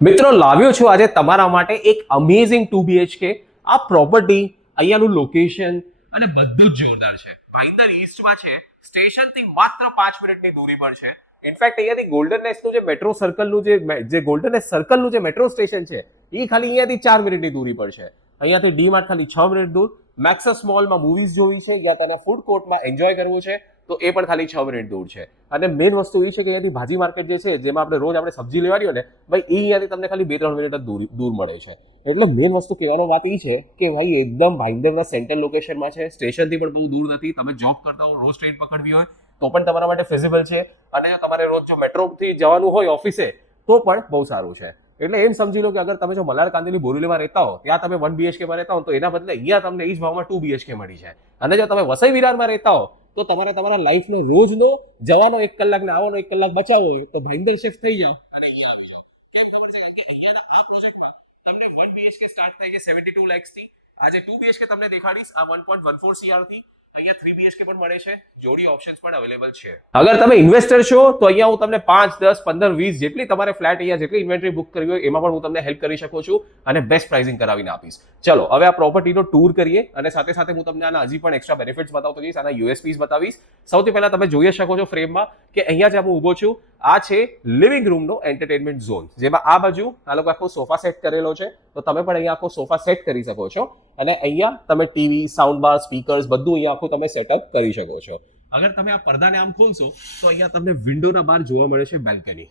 મિત્રો લાવ્યો છું આજે તમારા માટે એક અમેઝિંગ 2 BHK. આ પ્રોપર્ટી અહીંયાનું લોકેશન અને બધું જ જોરદાર છે. ભાઈન્દર ઈસ્ટમાં છે, સ્ટેશનથી માત્ર 5 મિનિટની દૂરી પર છે. ઇનફેક્ટ અહીંયાથી ગોલ્ડન નેસ્ટનું જે મેટ્રો સર્કલનું જે ગોલ્ડન નેસ્ટ સર્કલનું જે મેટ્રો સ્ટેશન છે એ ખાલી અહીંયાથી 4 મિનિટની દૂરી પર છે. અહીંયાથી ડી માર્ટ ખાલી 6 મિનિટ દૂર, મેક્સસ મોલમાં મૂવીઝ જોવી છે યા તને ફૂડ કોર્ટમાં એન્જોય કરવું છે તો એ પણ ખાલી 6 મિનિટ દૂર છે. અને મેઇન વસ્તુ એ છે કે અહીંયાથી ભાજી માર્કેટ જે છે જેમાં આપણે રોજ સબ્જી લેવાની હોય ને ભાઈ એ અહીંયાથી તમને ખાલી 2-3 મિનિટ જ દૂર મળે છે. એટલે મેઇન વસ્તુ કહેવાનો વાત એ છે કે ભાઈ એકદમ ભાઈન્દરના સેન્ટ્રલ લોકેશનમાં છે, સ્ટેશનથી પણ બહુ દૂર નથી. તમે જોબ કરતા હો, રોજ ટ્રેન પકડવી હોય તો પણ તમારા માટે ફિઝિબલ છે. અને જો તમારે રોજ જો મેટ્રોથી જવાનું હોય ઓફિસે તો પણ બહુ સારું છે. એટલે એમ સમજી લો કે અગર તમે જો મલાડ કાંદિવલી બોરીવલીમાં રહેતા હો, ત્યાં તમે 1 BHK રહેતા હો તો એના બદલે અહીંયા તમને એ જ ભાવમાં 2 BHK મળી જાય. અને જો તમે વસઈ વિરારમાં રહેતા હો તો તમારે તમારા લાઈફનો રોજનો જવાનો 1 કલાક ને આવવાનો 1 કલાક બચાવવો હોય તો ભાઈન્દર શિફ્ટ થઈ જાઓ અને અહીંયા આવી જાઓ. કેમ ખબર છે? કારણ કે અહીંયાના આ પ્રોજેક્ટમાં તમને 1 BHK સ્ટાર્ટ થાય છે 72 lakhs થી. આજે 2 BHK તમને દેખાડીશ આ 1.14 CR થી. અહીંયા 3 BHK પણ મળે છે, જોડી ઓપ્શન્સ પણ અવેલેબલ છે. અગર તમે ઇન્વેસ્ટર છો તો અહીંયા હું તમને 5, 10, 15, 20 જેટલી તમારે ફ્લેટ અહીંયા જેટલી ઇન્વેન્ટરી બુક કરવી હોય એમાં પણ હું તમને હેલ્પ કરી શકું છું અને બેસ્ટ પ્રાઇસિંગ કરાવીને આપીશ. ચલો હવે આ પ્રોપર્ટીનો ટૂર કરીએ અને સાથે સાથે હું તમને આના હજી પણ એક્સ્ટ્રા બેનિફિટ્સ બતાવતો જઈશ, આના USPs બતાવીશ. સૌથી પહેલા તમે જોઈ શકો છો ફ્રેમમાં કે અહીંયા જ્યાં હું ઊભો છું આ છે લિવિંગ રૂમનો એન્ટરટેનમેન્ટ ઝોન, જેમાં આ બાજુ આ લોકો આખો સોફા સેટ કરેલો છે તો તમે પણ અહીંયા આખો સોફા સેટ કરી શકો છો. અને અહીંયા તમે ટીવી, સાઉન્ડ બાર, સ્પીકર્સ બધું અહીંયા આખું તમે સેટઅપ કરી શકો છો. અગર તમે આ પડદાને આમ ખોલશો તો અહીંયા તમને વિન્ડોના બહાર જોવા મળે છે બેલ્કની.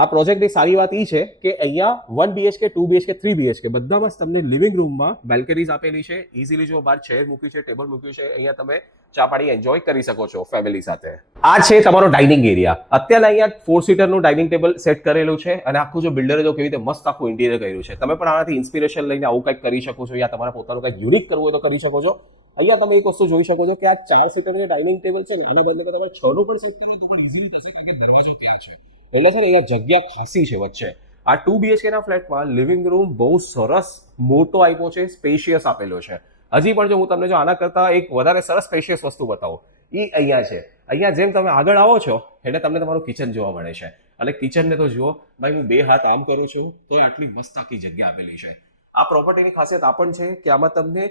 આ પ્રોજેક્ટની સારી વાત એ છે કે અહીંયા 1 BHK, 2 BHK, 3 BHK બધામાં તમને લિવિંગ રૂમમાં બેલ્કનીઝ આપેલી છે. ઇઝીલી જો બહાર ચેર મૂક્યું છે, ટેબલ મૂક્યું છે, અહીંયા તમે ચા પાણી એન્જોય કરી શકો છો ફેમિલી સાથે. આ છે તમારો ડાઇનિંગ એરિયા. અત્યારે અહીંયા 4 સીટરનું ડાઇનિંગ ટેબલ સેટ કરેલું છે અને આખું જો બિલ્ડરે જો કેવી રીતે મસ્ત આખું ઇન્ટિરિયર કર્યું છે, તમે પણ આનાથી ઇન્સ્પિરેશન લઈને આવું કંઈક કરી શકો છો યા તમારા પોતાનું કંઈક યુનિક કરવું હોય તો કરી શકો છો. અહીંયા તમે એક વસ્તુ જોઈ શકો છો કે આ 4 સીટરનું ડાઇનિંગ ટેબલ છે ને આના બદલે તમારે 6નું પણ સેટ કરવું તો પણ ઇઝીલી થશે કારણ કે દરવાજો ત્યાં છે. એટલે છે ને અહીંયા જગ્યા ખાસી છે વચ્ચે. આ 2 BHK ના ફ્લેટમાં લિવિંગ રૂમ બહુ સરસ મોટો આપ્યો છે, સ્પેશિયસ આપેલો છે. હજી પણ જો હું તમને જો આના કરતા એક વધારે સરસ સ્પેશિયસ વસ્તુ બતાવું એ અહીંયા છે. અહીંયા જેમ તમે આગળ આવો છો એટલે તમને તમારું કિચન જોવા મળે છે. અને કિચનને તો જુઓ ભાઈ, હું 2 હાથ આમ કરું છું તો આટલી મસ્ત આખી જગ્યા આપેલી છે. આ પ્રોપર્ટીની ખાસિયત આ પણ છે કે આમાં તમને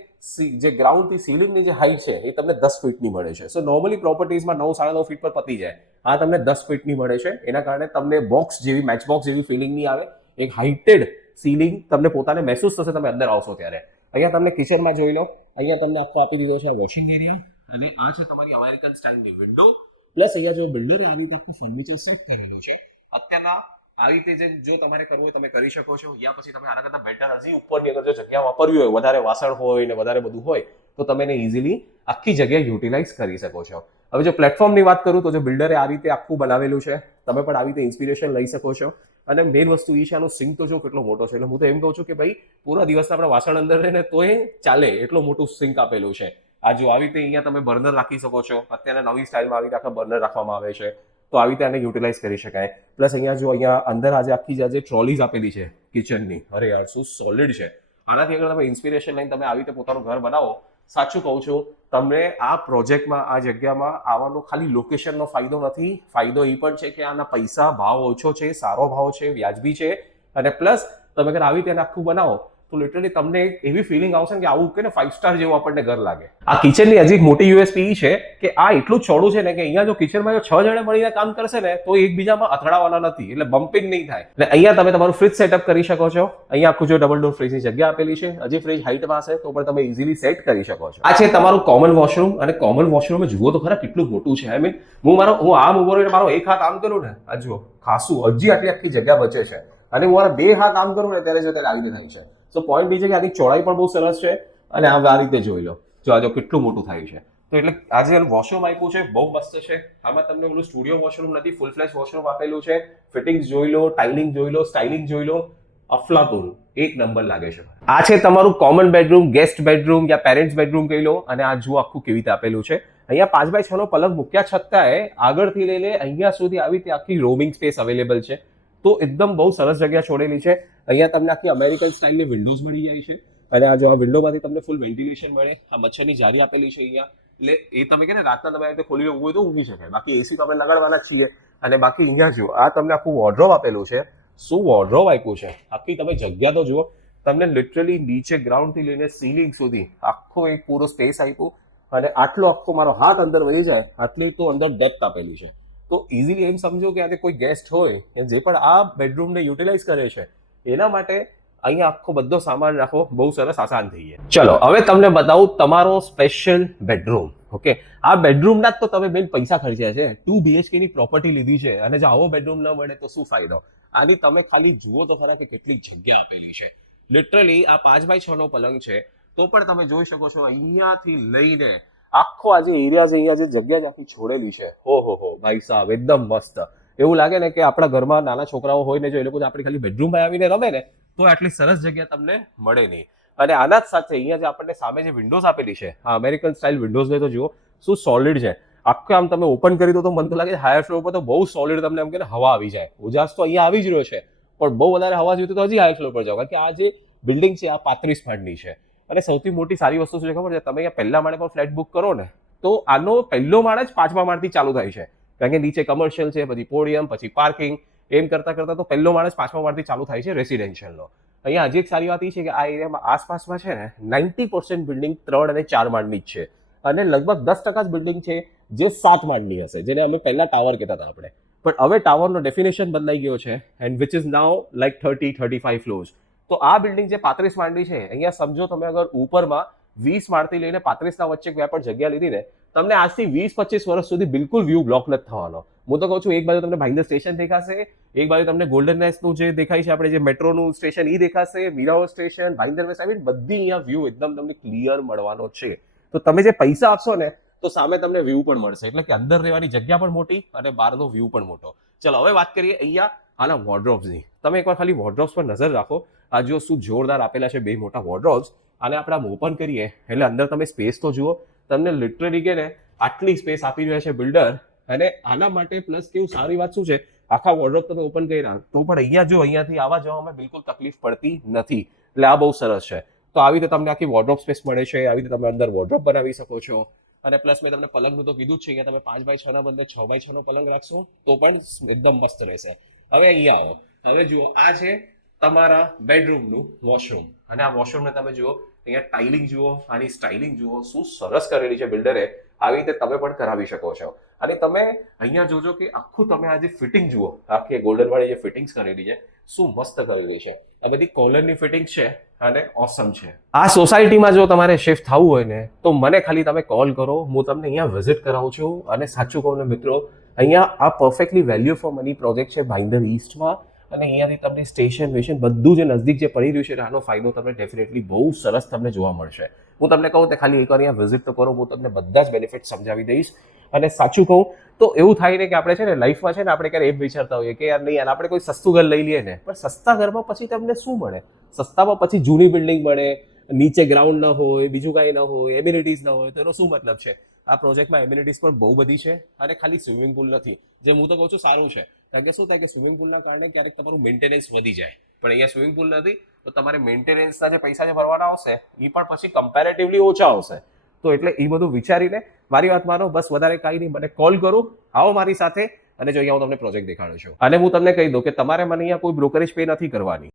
જે ગ્રાઉન્ડથી સીલિંગની જે હાઈટ છે એ તમને 10 ફીટની મળે છે. સો નોર્મલી પ્રોપર્ટીઝમાં 9, 9.5 ફીટ પર પતી જાય, આ તમને 10 ફીટની મળે છે. એના કારણે તમને બોક્સ જેવી, મેચ બોક્સ જેવી ફિલિંગ નહીં આવે. એક હાઇટેડ સીલિંગ તમને પોતાને મહેસૂસ થશે તમે અંદર આવશો ત્યારે. અહીંયા તમને કિચનમાં જોઈ લો, અહીંયા તમને આખો આપી દીધો છે વોશિંગ એરિયા અને આ છે તમારી અમેરિકન સ્ટાઇલની વિન્ડો. પ્લસ અહીંયા જો બિલ્ડરે આ રીતે આખું ફર્નિચર સેટ કરેલું છે. અત્યારના આવી રીતે જો તમારે કરવું હોય તમે કરી શકો છો યા પછી તમે આના કરતા બેટર હજી ઉપરની અગર જો જગ્યા વાપરવી હોય, વધારે વાસણ હોય ને વધારે બધું હોય તો તમે એને ઇઝીલી આખી જગ્યા યુટિલાઇઝ કરી શકો છો. હવે જો પ્લેટફોર્મની વાત કરું તો જો બિલ્ડરે આ રીતે આખું બનાવેલું છે, તમે પણ આવી રીતે ઇન્સ્પિરેશન લઈ શકો છો. અને મેઇન વસ્તુ એ છે આનો સિંક તો જો કેટલો મોટો છે. એટલે હું તો એમ કહું છું કે ભાઈ પૂરા દિવસના આપણે વાસણ અંદર રહે ને તો એ ચાલે એટલું મોટું સિંક આપેલું છે. આ જો આવી રીતે અહીંયા તમે બર્નર રાખી શકો છો. અત્યારના નવી સ્ટાઇલમાં આવી રીતે આખા બર્નર રાખવામાં આવે છે તો આવી રીતે આને યુટિલાઇઝ કરી શકાય. પ્લસ અહીંયા જો અહીંયા અંદર આજે આખી જે ટ્રોલીઝ આપેલી છે કિચનની, અરે યાર શું સોલિડ છે. આનાથી અગર તમે ઇન્સ્પિરેશન લઈને તમે આવી રીતે પોતાનું ઘર બનાવો, સાચું કહું છું તમને આ પ્રોજેક્ટમાં, આ જગ્યામાં આવવાનો ખાલી લોકેશનનો ફાયદો નથી, ફાયદો એ પણ છે કે આના પૈસા ભાવ ઓછો છે, સારો ભાવ છે, વ્યાજબી છે. અને પ્લસ તમે અગર આવી રીતે આખું બનાવો તો લિટરલી તમને એવી ફિલિંગ આવશે કે આવું કે ને 5 સ્ટાર જેવું આપણને ઘર લાગે. આ કિચનની હજી એક મોટી USP છે કે આ એટલું જ ચોડું છે ને કે અહીંયા જો કિચનમાં જો 6 જણા મળીને કામ કરશે ને તો એકબીજામાં અથડાવાના નથી, એટલે બમ્પિંગ નહીં થાય. એટલે અહીંયા તમે તમારું ફ્રીજ સેટઅપ કરી શકો છો. અહીંયા આખું જો ડબલ ડોર ફ્રીજની જગ્યા આપેલી છે, હજી ફ્રીજ હાઈટમાં હશે તો પણ તમે ઇઝીલી સેટ કરી શકો છો. આ છે તમારું કોમન વોશરૂમ અને કોમન વોશરૂમ જુઓ તો ખરા કેટલું મોટું છે. આઈ મીન હું આમ ઉભો રહીને મારો એક હાથ આમ કરું ને, આ જુઓ ખાસું હજી આખી જગ્યા બચે છે. અને હું મારા 2 હાથ આમ કરું ને ત્યારે જો ત્યારે આવી રીતે થાય છે. સો પોઈન્ટ એ છે કે આની ચોડાઈ પણ બહુ સરસ છે અને આ રીતે જોઈ લો, જો આ જો કેટલું મોટું થયું છે. તો એટલે આજે વોશરૂમ આપ્યું છે બહુ મસ્ત છે. આમાં તમને ઓલું સ્ટુડિયો વોશરૂમ નથી, ફૂલ ફ્લેશ વોશરૂમ આપેલું છે. ફિટિંગ્સ જોઈ લો, ટાઇલિંગ જોઈ લો, સ્ટાઇલિંગ જોઈ લો, અફલાતુન એક નંબર લાગે છે. આ છે તમારું કોમન બેડરૂમ, ગેસ્ટ બેડરૂમ યા પેરેન્ટ્સ બેડરૂમ કહી લો. અને આ જુઓ આખું કેવી રીતે આપેલું છે. અહીંયા 5x6 નો પલંગ મૂક્યા છતાંય આગળથી લઈને અહીંયા સુધી આવી રીતે આખી રોમિંગ સ્પેસ અવેલેબલ છે. તો એકદમ બહુ સરસ જગ્યા છોડેલી છે. અહીંયા તમને આખી અમેરિકન સ્ટાઇલની વિન્ડોઝ મળી જાય છે અને આ જો આ વિન્ડોમાંથી તમને ફૂલ વેન્ટિલેશન મળે. આ મચ્છરની જારી આપેલી છે અહીંયા, એટલે એ તમે કે ને રાતના તમે રીતે ખોલી ઊંઘવું હોય તો ઊંઘી શકાય. બાકી એસી તો આપણે લગાડવાના જ છીએ. અને બાકી અહીંયા જો આ તમને આખું વોર્ડરોબ આપેલું છે. શું વોર્ડરોબ આપ્યું છે, આખી તમે જગ્યા તો જુઓ, તમને લિટરલી નીચે ગ્રાઉન્ડ થી લઈને સીલિંગ સુધી આખો એક પૂરો સ્પેસ આપ્યું, અને આટલો આખો મારો હાથ અંદર વધી જાય આટલી તો અંદર ડેપ્થ આપેલી છે. તો ઇઝીલી એમ સમજો કે આજે કોઈ ગેસ્ટ હોય કે જે પણ આ બેડરૂમને યુટિલાઇઝ કરે છે એના માટે અહીંયા આખો બધો સામાન રાખવો બહુ સરસ આસાન થઈ જાય. ચલો હવે તમને બતાવું તમારો સ્પેશિયલ બેડરૂમ. ઓકે, આ બેડરૂમના જ તો તમે બેન પૈસા ખર્ચ્યા છે, 2 BHK ની પ્રોપર્ટી લીધી છે, અને જો આવો બેડરૂમ ન મળે તો શું ફાયદો? આની તમે ખાલી જુઓ તો ખરા કે કેટલી જગ્યા આપેલી છે. લિટરલી આ 5x6 નો પલંગ છે તો પણ તમે જોઈ શકો છો અહીંયાથી લઈને આખો આ જે એરિયા છે, અહીંયા જે જગ્યા આખી છોડેલી છે, હો ભાઈ સાહેબ એકદમ મસ્ત. એવું લાગે ને કે આપણા ઘરમાં નાના છોકરાઓ હોય ને જો એ લોકો આપણી ખાલી બેડરૂમમાં આવીને રમે ને તો આટલી સરસ જગ્યા તમને મળે નહીં. અને આના જ સાથે અહીંયા જે આપણને સામે જે વિન્ડોઝ આપેલી છે, આ અમેરિકન સ્ટાઇલ વિન્ડોઝ ને તો જુઓ શું સોલિડ છે. આખું આમ તમે ઓપન કરી દો તો મને તો લાગે હાયર ફ્લોર પર તો બહુ સોલિડ તમને એમ કે હવા આવી જાય. ઉજાસ તો અહીંયા આવી જ રહ્યો છે પણ બહુ વધારે હવા જોઈતી તો હજી હાયર ફ્લોર પર જાઓ, કારણ કે આ જે બિલ્ડિંગ છે આ 35 માળની છે. અને સૌથી મોટી સારી વસ્તુ શું છે ખબર છે? તમે અહીંયા પહેલા માળે પર ફ્લેટ બુક કરો ને તો આનો પહેલો માળ જ 5મા માળથી ચાલુ થાય છે, કારણ કે નીચે કમર્શિયલ છે, પછી પોડિયમ, પછી પાર્કિંગ, એમ કરતા કરતા તો પહેલો માળ જ 5મા માળથી ચાલુ થાય છે રેસિડેન્શિયલનો. અહીંયા હજી એક સારી વાત એ છે કે આ એરિયામાં આસપાસમાં છે ને 90% બિલ્ડિંગ 3 અને 4 માળની જ છે, અને લગભગ 10% જ બિલ્ડિંગ છે જે 7 માળની હશે, જેને અમે પહેલા ટાવર કહેતા હતા આપણે. પણ હવે ટાવરનો ડેફિનેશન બદલાઈ ગયો છે, and which is now like 30-35 ફ્લોર્સ. તો આ બિલ્ડિંગ જે 35 માળની છે, અહીંયા સમજો તમે અગર ઉપરમાં 20 માળથી લઈને 35ના વચ્ચે કોઈ પણ જગ્યા લીધી ને, તમને આજથી 20-25 વર્ષ સુધી બિલકુલ વ્યૂ બ્લોક નથી થવાનો. હું તો કહું છું એક બાજુ તમને ભાઈન્દર સ્ટેશન દેખાશે, એક બાજુ તમને ગોલ્ડન નેસ્ટનું જે દેખાય છે આપણે જે મેટ્રોનું સ્ટેશન એ દેખાશે, મીરાઓ સ્ટેશન, ભાઈન્દર વેસ્ટ, આઈ મીન બધી અહીંયા વ્યૂ એકદમ તમને ક્લિયર મળવાનો છે. તો તમે જે પૈસા આપશો ને તો સામે તમને વ્યૂ પણ મળશે, એટલે કે અંદર રહેવાની જગ્યા પણ મોટી અને બહારનો વ્યૂ પણ મોટો. ચલો હવે વાત કરીએ અહીંયા આના વોર્ડરોબ્સની. તમે એકવાર ખાલી વોર્ડરોબ્સ પર નજર રાખો. આ જો શું જોરદાર આપેલા છે 2 મોટા વોર્ડરોબ્સ, અને આપણે આમ ઓપન કરીએ એટલે અંદર તમે સ્પેસ તો જુઓ, તમને લિટરલી કે ને આટલી સ્પેસ આપી રહ્યા છે બિલ્ડર. અને આના માટે પ્લસ કેવું સારી વાત શું છે, આખા વોર્ડરોબ તમે ઓપન કર્યા તો પણ અહીંયા જો અહીંયાથી આવવા જવામાં બિલકુલ તકલીફ પડતી નથી, એટલે આ બહુ સરસ છે. તો આવી રીતે તમને આખી વોર્ડરોબ સ્પેસ મળે છે, આવી રીતે તમે અંદર વોર્ડરોબ બનાવી શકો છો. અને પ્લસ મેં તમને પલંગનું તો કીધું જ છે કે તમે 5x6 ના બદલે 6x6 નો પલંગ રાખશો તો પણ એકદમ મસ્ત રહેશે. હવે અહીંયા આવો, હવે જુઓ આ છે તમારા બેડરૂમનું વોશરૂમ, અને આ વોશરૂમને તમે જુઓ અહીંયા ટાઇલિંગ જુઓ, આની સ્ટાઇલિંગ જુઓ, શું સરસ કરેલી છે બિલ્ડરે. આવી રીતે તમે પણ કરાવી શકો છો. અને તમે અહીંયા જોજો કે આખું તમે આ જે ફિટિંગ જુઓ, આખી ગોલ્ડન વાળી જે ફિટિંગ્સ કરેલી છે શું મસ્ત કરેલી છે. આ બધી કોલરની ફિટિંગ્સ છે અને ઓસમ છે. આ સોસાયટીમાં જો તમારે શિફ્ટ થવું હોય ને તો મને ખાલી તમે કોલ કરો, હું તમને અહીંયા વિઝિટ કરાવું છું. અને સાચું કહું ને મિત્રો, અહીંયા આ perfectly value for money project છે ભાઈન્દર ઈસ્ટમાં, અને અહીંયાથી તમને સ્ટેશન વેશન બધું જે નજદીક જે પડી રહ્યું છે આનો ફાયદો તમને ડેફિનેટલી બહુ સરસ તમને જોવા મળશે. હું તમને કહું તો ખાલી એકવાર અહીંયા વિઝિટ તો કરો, હું તમને બધા જ બેનિફિટ સમજાવી દઈશ. અને સાચું કહું તો એવું થાય ને કે આપણે છે ને લાઈફમાં છે ને આપણે ક્યારે એમ વિચારતા હોઈએ કે યાર નહીં યાર આપણે કોઈ સસ્તું ઘર લઈ લઈએ ને, પણ સસ્તા ઘરમાં પછી તમને શું મળે? સસ્તામાં પછી જૂની બિલ્ડિંગ મળે, નીચે ગ્રાઉન્ડ ન હોય, બીજું કાંઈ ન હોય, એમ્યુનિટીઝ ન હોય, તો એનો શું મતલબ છે? આ પ્રોજેક્ટમાં એમ્યુનિટીઝ પણ બહુ બધી છે, અને ખાલી સ્વિમિંગ પુલ નથી, જે હું તો કહું છું સારું છે, કારણ કે શું થાય કે સ્વિમિંગ પુલના કારણે ક્યારેક તમારું મેન્ટેનન્સ વધી જાય, પણ અહીંયા સ્વિમિંગ પુલ નથી તો તમારે મેન્ટેનન્સના જે પૈસા જે ભરવાના આવશે એ પણ પછી કમ્પેરેટિવલી ઓછા આવશે. તો એટલે એ બધું વિચારીને મારી વાત માનો, બસ વધારે કાંઈ નહીં, મને કોલ કરો, આવો મારી સાથે, અને જો અહીંયા હું તમને પ્રોજેક્ટ દેખાડું છું. અને હું તમને કહી દઉં કે તમારે મને અહીંયા કોઈ બ્રોકરેજ પે નથી કરવાની.